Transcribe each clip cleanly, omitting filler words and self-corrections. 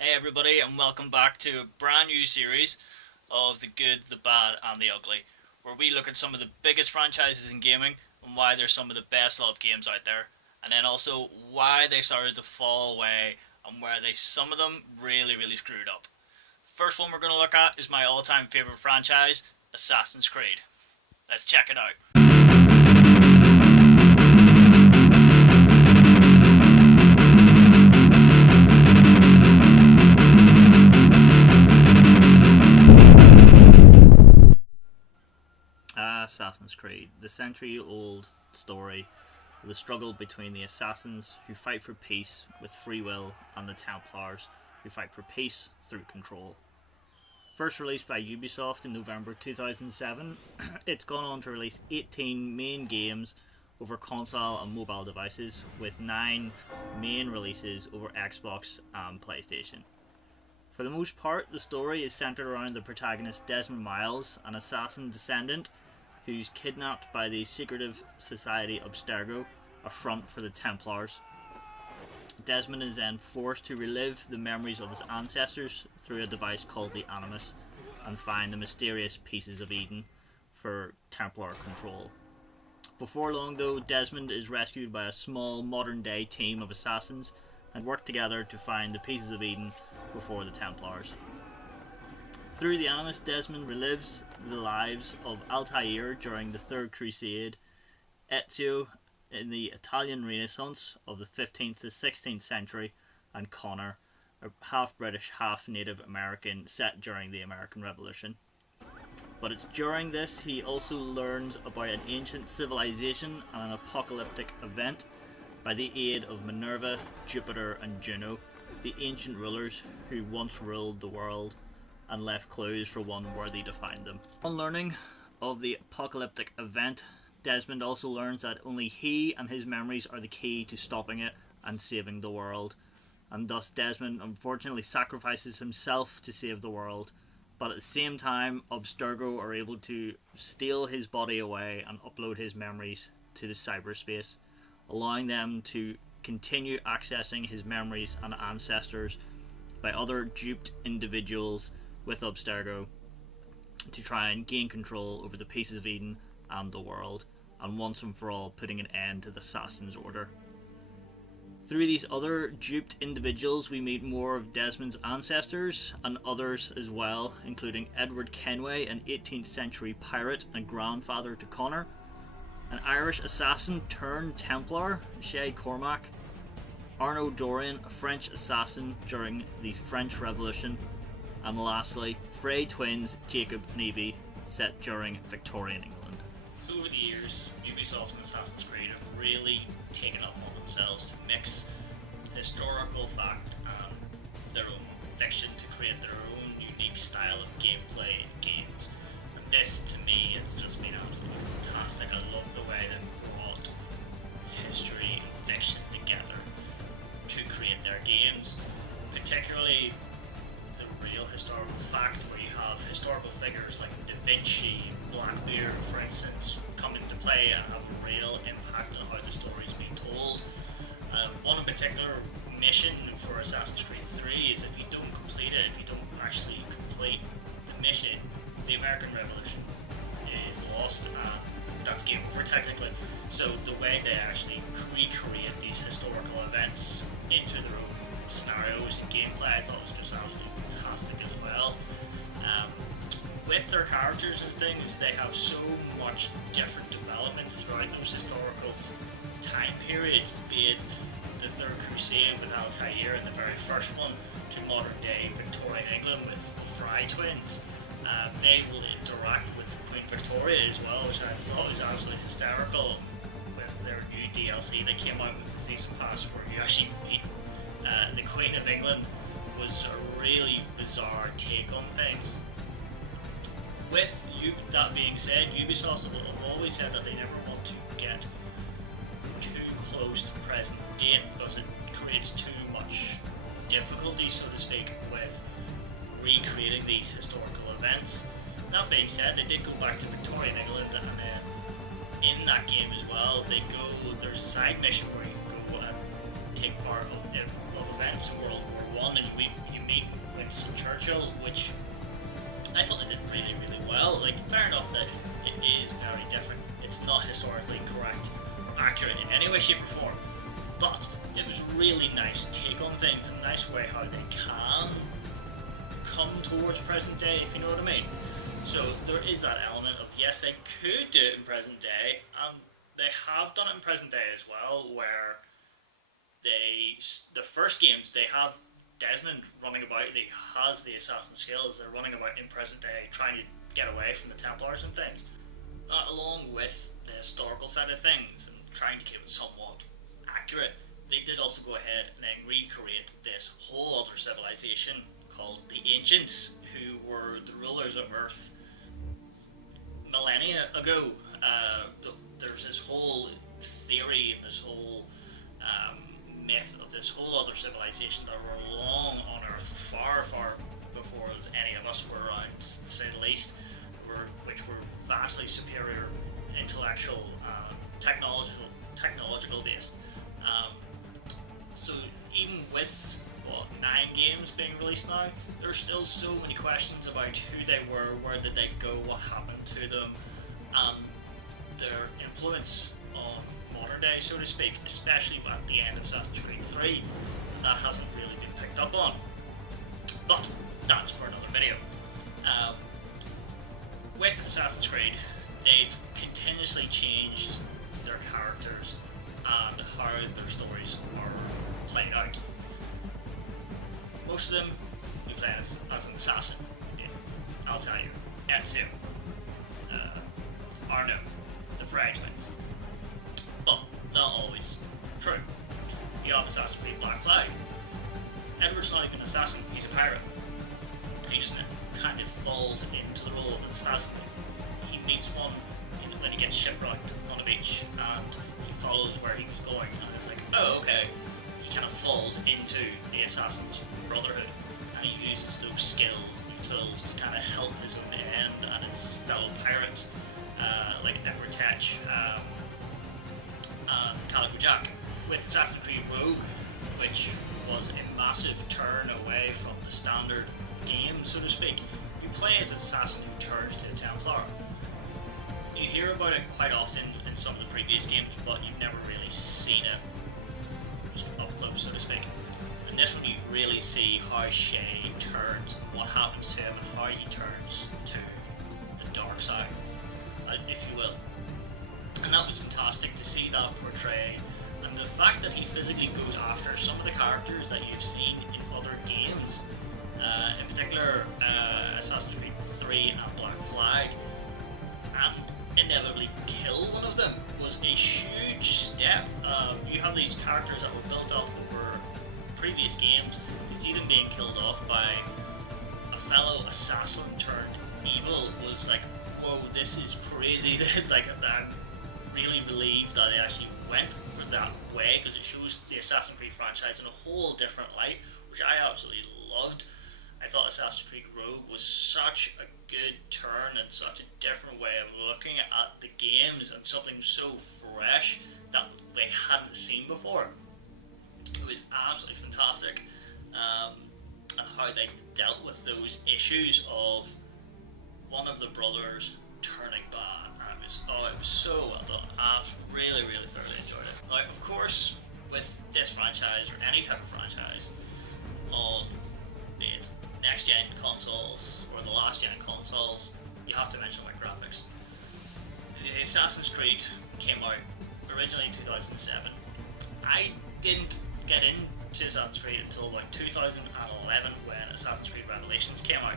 Hey everybody, and welcome back to a brand new series of the good, the bad, and the ugly, where we look at some of the biggest franchises in gaming and why they're some of the best loved games out there, and then also why they started to fall away and where they some of them really screwed up. First one we're going to look at is my all-time favorite franchise, Assassin's Creed. Let's check it out. Assassin's Creed, the century-old story of the struggle between the assassins who fight for peace with free will and the Templars who fight for peace through control. First released by Ubisoft in November 2007, it's gone on to release 18 main games over console and mobile devices, with 9 main releases over Xbox and PlayStation. For the most part, the story is centered around the protagonist Desmond Miles, an assassin descendant who's kidnapped by the secretive society Abstergo, a front for the Templars. Desmond is then forced to relive the memories of his ancestors through a device called the Animus and find the mysterious pieces of Eden for Templar control. Before long though, Desmond is rescued by a small modern day team of assassins and work together to find the pieces of Eden before the Templars. Through the Animus, Desmond relives the lives of Altair during the Third Crusade, Ezio in the Italian Renaissance of the 15th to 16th century, and Connor, a half-British, half-Native American set during the American Revolution. But it's during this he also learns about an ancient civilization and an apocalyptic event by the aid of Minerva, Jupiter, and Juno, the ancient rulers who once ruled the world and left clues for one worthy to find them. On learning of the apocalyptic event, Desmond also learns that only he and his memories are the key to stopping it and saving the world, and thus Desmond unfortunately sacrifices himself to save the world, but at the same time Abstergo are able to steal his body away and upload his memories to the cyberspace, allowing them to continue accessing his memories and ancestors by other duped individuals with Abstergo to try and gain control over the pieces of Eden and the world, and once and for all putting an end to the Assassin's Order. Through these other duped individuals we meet more of Desmond's ancestors and others as well, including Edward Kenway, an 18th century pirate and grandfather to Connor, an Irish assassin turned Templar, Shay Cormac, Arnaud Dorian, a French assassin during the French Revolution, and lastly, Frey twins Jacob and Evie, set during Victorian England. So over the years, Ubisoft and Assassin's Creed have really taken up on themselves to mix historical fact and their own fiction to create their own unique style of gameplay in games. And this, to me, it's just been absolutely fantastic. I love the way they brought history and fiction together to create their games, particularly the real historical fact, where you have historical figures like Da Vinci, Blackbeard, for instance, come into play and have a real impact on how the story is being told. One in particular mission for Assassin's Creed 3 is if you don't complete it, if you don't actually complete the mission, the American Revolution is lost and that's game over technically. So the way they actually recreate these historical events into their own scenarios and gameplay, I thought was just absolutely fantastic as well. With their characters and things, they have so much different development throughout those historical time periods, be it the Third Crusade with Altair and the very first one, to modern day Victorian England with the Fry twins. They will interact with Queen Victoria as well, which I thought was absolutely hysterical with their new DLC that came out with the Season Pass, where you actually meet the Queen of England. Was a really bizarre take on things. With that being said, Ubisoft have always said that they never want to get too close to present date because it creates too much difficulty, so to speak, with recreating these historical events. That being said, they did go back to Victorian England, and then in that game as well, there's a side mission where you go and take part of events in World War One, and you meet best way how they can come towards present day, if you know what I mean. So there is that element of, yes, they could do it in present day, and they have done it in present day as well, where the first games, they have Desmond running about, he has the assassin skills, they're running about in present day trying to get away from the Templars and things. Along with the historical side of things and trying to keep it somewhat accurate, they did also go ahead and then recreate this whole other civilization called the Ancients, who were the rulers of Earth millennia ago. There's this whole theory and this whole myth of this whole other civilization that were long on Earth, far, far before any of us were around, to say the least, which were vastly superior intellectual, technological based. So even with 9 games being released now, there's still so many questions about who they were, where did they go, what happened to them, and their influence on modern day, so to speak, especially at the end of Assassin's Creed 3. That hasn't really been picked up on, but that's for another video. With Assassin's Creed, they've continuously changed their characters and how their stories are played out. Most of them you play as an assassin. I'll tell you, Ezio, Arno, the Frey twins. But not always true. You have Assassin's Creed Black Flag. Edward's not even an assassin, he's a pirate. He just kind of falls into the role of an assassin. He meets one when he gets shipwrecked on a beach, and he follows where he was going, and it's like, oh, okay. He kind of falls into the Assassin's Brotherhood, and he uses those skills and tools to kind of help his own end and his fellow pirates, like Edward Tetch and Calico Jack. With Assassin's Creed Rogue, which was a massive turn away from the standard game, so to speak, you play as an assassin who turns to a Templar. You hear about it quite often in some of the previous games, but you've never really seen it up close, so to speak. In this one, you really see how Shay turns, what happens to him, and how he turns to the dark side, if you will. And that was fantastic to see that portrayed, and the fact that he physically goes after some of the characters that you've seen in other games, in particular Assassin's Creed 3 and Black Flag, and inevitably kill one of them, was a huge step. You have these characters that were built up over previous games. You see them being killed off by a fellow assassin turned evil. Was like, whoa, this is crazy. Like, I'm really relieved that they actually went for that way, because it shows the Assassin's Creed franchise in a whole different light, which I absolutely loved. I thought Assassin's Creed Rogue was such a good turn and such a different way of looking at the games, and something so fresh that they hadn't seen before. It was absolutely fantastic, and how they dealt with those issues of one of the brothers turning bad, and it was so well done. I really, really thoroughly enjoyed it. Now, of course, with this franchise, or any type of franchise, be it next-gen consoles or the last-gen consoles, you have to mention like graphics. The Assassin's Creed came out originally in 2007. I didn't get into Assassin's Creed until about 2011, when Assassin's Creed Revelations came out.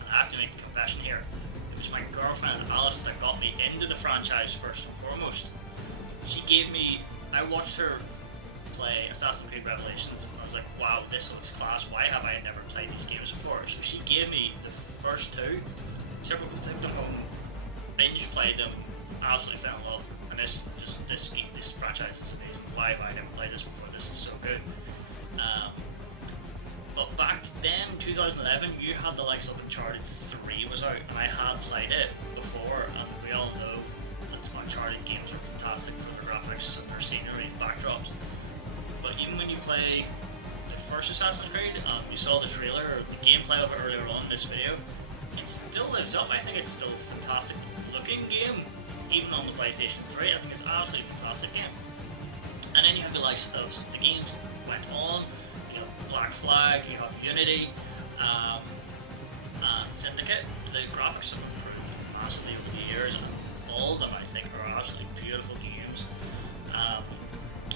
And I have to make a confession here. It was my girlfriend Alice that got me into the franchise first and foremost. I watched her play Assassin's Creed Revelations, and I was like, wow, this looks class, why have I never played these games before? So she gave me the first two, took them home, binge played them, absolutely fell in love, and this franchise is amazing. Why have I never played this before? This is so good. But back then, 2011, you had the likes of Uncharted 3 was out, and I had played it before, and we all know that Uncharted games are fantastic for their graphics and their scenery and backdrops. But even when you play the first Assassin's Creed, you saw the trailer, the gameplay of it earlier on in this video, it still lives up. I think it's still a fantastic looking game, even on the PlayStation 3. I think it's an absolutely fantastic game. And then you have the likes of the games went on, you know, Black Flag, you have Unity, um, and Syndicate. The graphics have improved massively over the years, and all of them I think are absolutely beautiful games.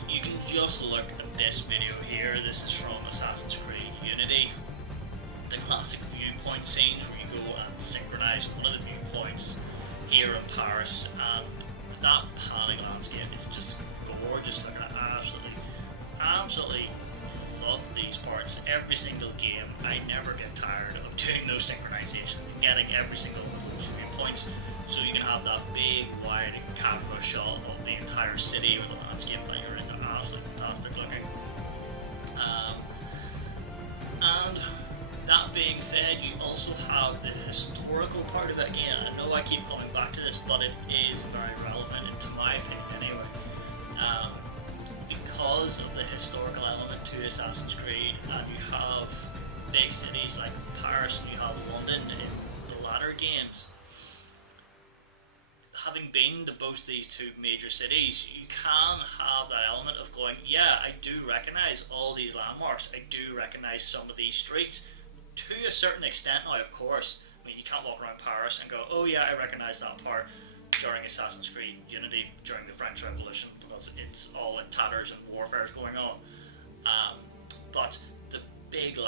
You can just look at this video here. This is from Assassin's Creed Unity. The classic viewpoint scenes where you go and synchronize one of the viewpoints here in Paris, and that panoramic landscape is just gorgeous. Looking at absolutely love these parts. Every single game, I never get tired of doing those synchronizations, getting every single one of those viewpoints, so you can have that big wide camera shot of the entire city or the landscape that you're in. They're absolutely fantastic looking. And that being said, you also have the historical part of it. Again, I know I keep going back to this, but it is very relevant, to my opinion anyway. Because of the historical element to Assassin's Creed, and you have big cities like Paris and you have London in the latter games. Having been to both these two major cities, you can have that element of going, yeah, I do recognise all these landmarks, I do recognise some of these streets, to a certain extent now, of course. I mean, you can't walk around Paris and go, oh yeah, I recognise that part during Assassin's Creed Unity, during the French Revolution, because it's all in tatters and warfare is going on. But the big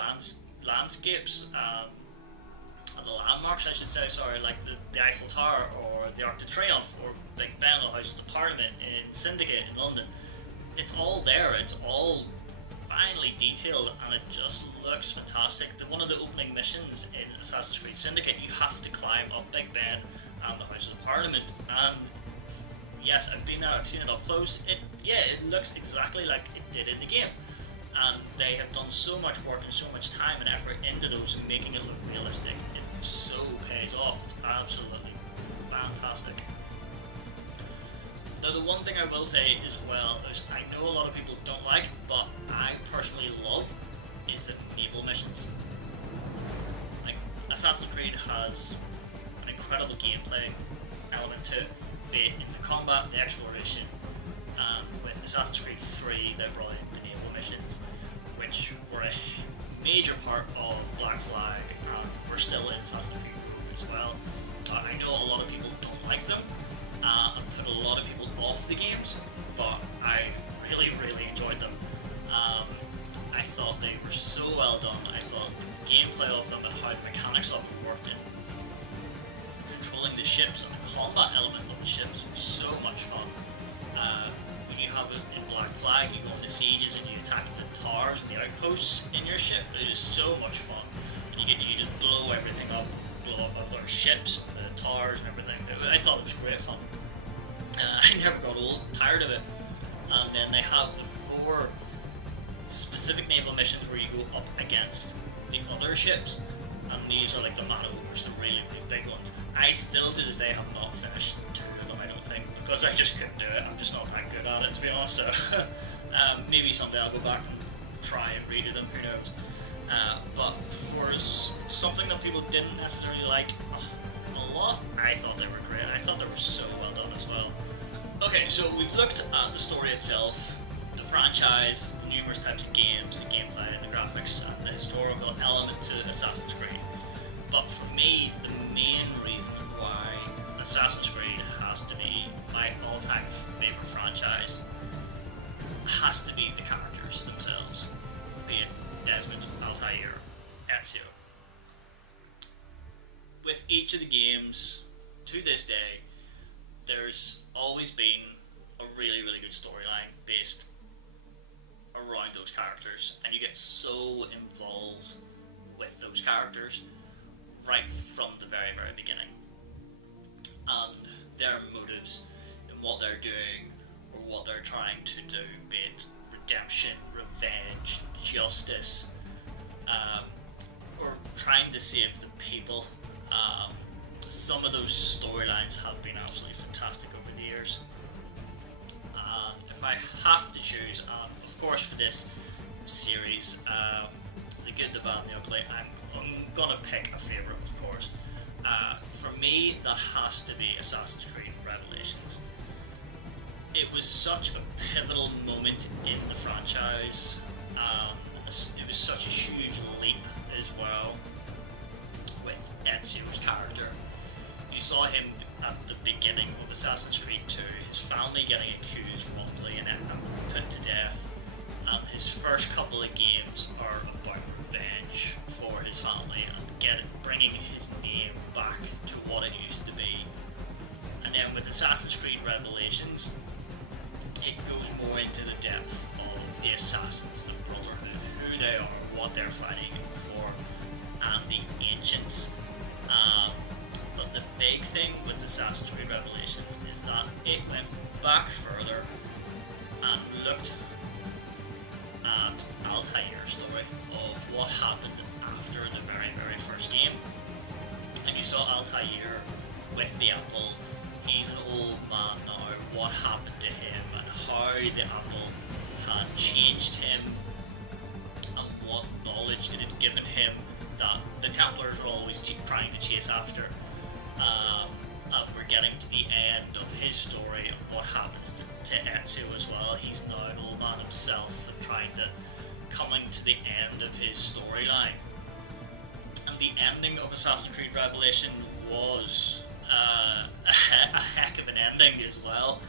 landscapes, and the landmarks, I should say, sorry, like the Eiffel Tower or the Arc de Triomphe or Big Ben, the Houses of Parliament in Syndicate in London, it's all there, it's all finely detailed, and it just looks fantastic. One of the opening missions in Assassin's Creed Syndicate, you have to climb up Big Ben and the Houses of Parliament, and yes, I've been there, I've seen it up close. It looks exactly like it did in the game, and they have done so much work and so much time and effort into those, making it look realistic. It so pays off. It's absolutely fantastic. Now, the one thing I will say as well is, I know a lot of people don't like, but I personally love, is the naval missions. Like, Assassin's Creed has an incredible gameplay element to it, be it in the combat, the exploration. With Assassin's Creed 3, they brought in the naval missions, which were a major part of Black Flag, and we're still in Assassin's Creed as well. I know a lot of people don't like them, and put a lot of people off the games, but I really enjoyed them. I thought they were so well done. I thought the gameplay of them and how the mechanics of them worked in controlling the ships and the combat element of the ships was so much fun. When you have it in Black Flag, you go into sieges and you attack the towers and the outposts in your ship. It is so much fun. And you just blow everything up, blow up other ships, the towers and everything. I thought it was great fun. I never got tired of it. And then they have the 4 specific naval missions where you go up against the other ships, and these are like the maneuvers, the really big ones. I still to this day have not finished 2 of them, I don't think, because I just couldn't do it. I'm just not that good at it, to be honest. So maybe someday I'll go back and try and redo them, who knows. But for something that people didn't necessarily like a lot, I thought they were great. I thought they were so well done as well. Okay, so we've looked at the story itself, the franchise, the numerous types of games, the gameplay, and the graphics, and the historical element to Assassin's Creed. But for me, the main reason why Assassin's Creed has to be my all-time favorite franchise has to be the characters themselves, be it Desmond, Altair, Ezio. With each of the games, to this day, there's always been a really good storyline based around those characters, and you get so involved with those characters right from the very beginning, and their motives and what they're doing or what they're trying to do, be it redemption, revenge, justice, or trying to save the people. Some of those storylines have been absolutely fantastic over the years. If I have to choose, of course for this series, the good, the bad, and the ugly, I'm gonna pick a favourite, of course. For me, that has to be Assassin's Creed Revelations. It was such a pivotal moment in the franchise, ridiculous. It was such a huge leap as well with Ezio's character. You saw him at the beginning of Assassin's Creed 2, his family getting accused wrongly and put to death, and his first couple of games are about revenge for his family and bringing his name back to what it used to be. And then with Assassin's Creed Revelations, it goes more into the depth of the assassins, the Brotherhood, who they are, what they're fighting for, and the ancients. But the big thing with Assassin's Creed Revelations is that it went back further and looked at Altair's story of what happened after the very, very first game. And you saw Altair with the apple. He's an old man now. What happened to him and how the apple had changed him and what knowledge it had given him that the Templars were always trying to chase after. We're getting to the end of his story and what happens to Ezio as well. He's now an old man himself and trying to coming to the end of his storyline. And the ending of Assassin's Creed Revelation was a heck of an ending as well.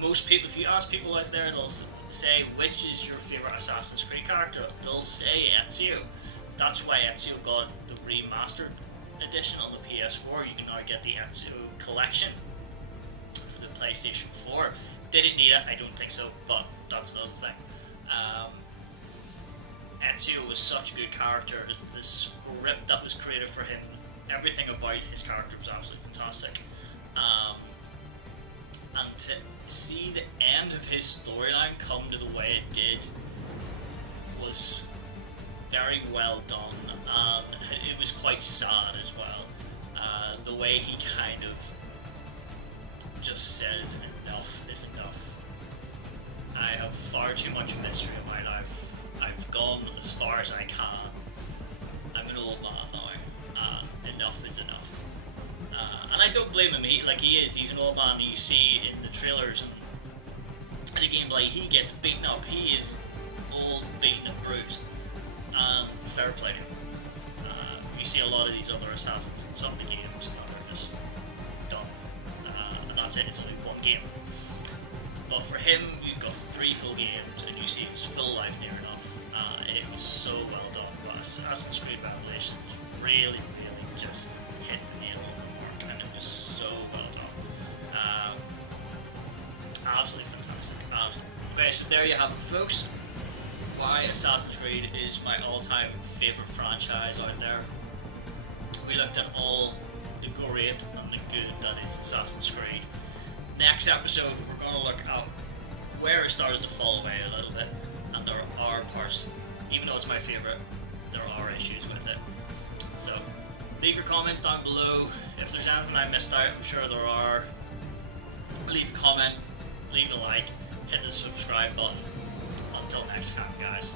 Most people, if you ask people out there, they'll say, which is your favourite Assassin's Creed character? They'll say Ezio. That's why Ezio got the remastered edition on the PS4. You can now get the Ezio collection for the PlayStation 4. Did it need it? I don't think so, but that's another thing. Ezio was such a good character. The script that was created for him, everything about his character was absolutely fantastic. And to see the end of his storyline come to the way it did was very well done, and it was quite sad as well. The way he kind of just says enough is enough. I have far too much mystery in my life. I've gone as far as I can. I'm an old man now. Enough is enough. And I don't blame him. He's an old man. You see in the trailers and the gameplay, he gets beaten up. He is old, beaten and bruised. And fair play to him. You see a lot of these other assassins in some of the games that are just done. And that's it. It's only one game. But for him, you've got 3 full games, and you see his full life near enough. It was so well done. But Assassin's Creed Revelations really just hit the nail on the mark, and it was so well done. Absolutely fantastic. Absolutely. Okay, so there you have it, folks. Why Assassin's Creed is my all-time favourite franchise out there. We looked at all the great and the good that is Assassin's Creed. Next episode, we're going to look at where it started to fall away a little bit, and there are parts, even though it's my favourite, there are issues with it. So, leave your comments down below. If there's anything I missed out, I'm sure there are. Leave a comment, leave a like, hit the subscribe button. Until next time, guys.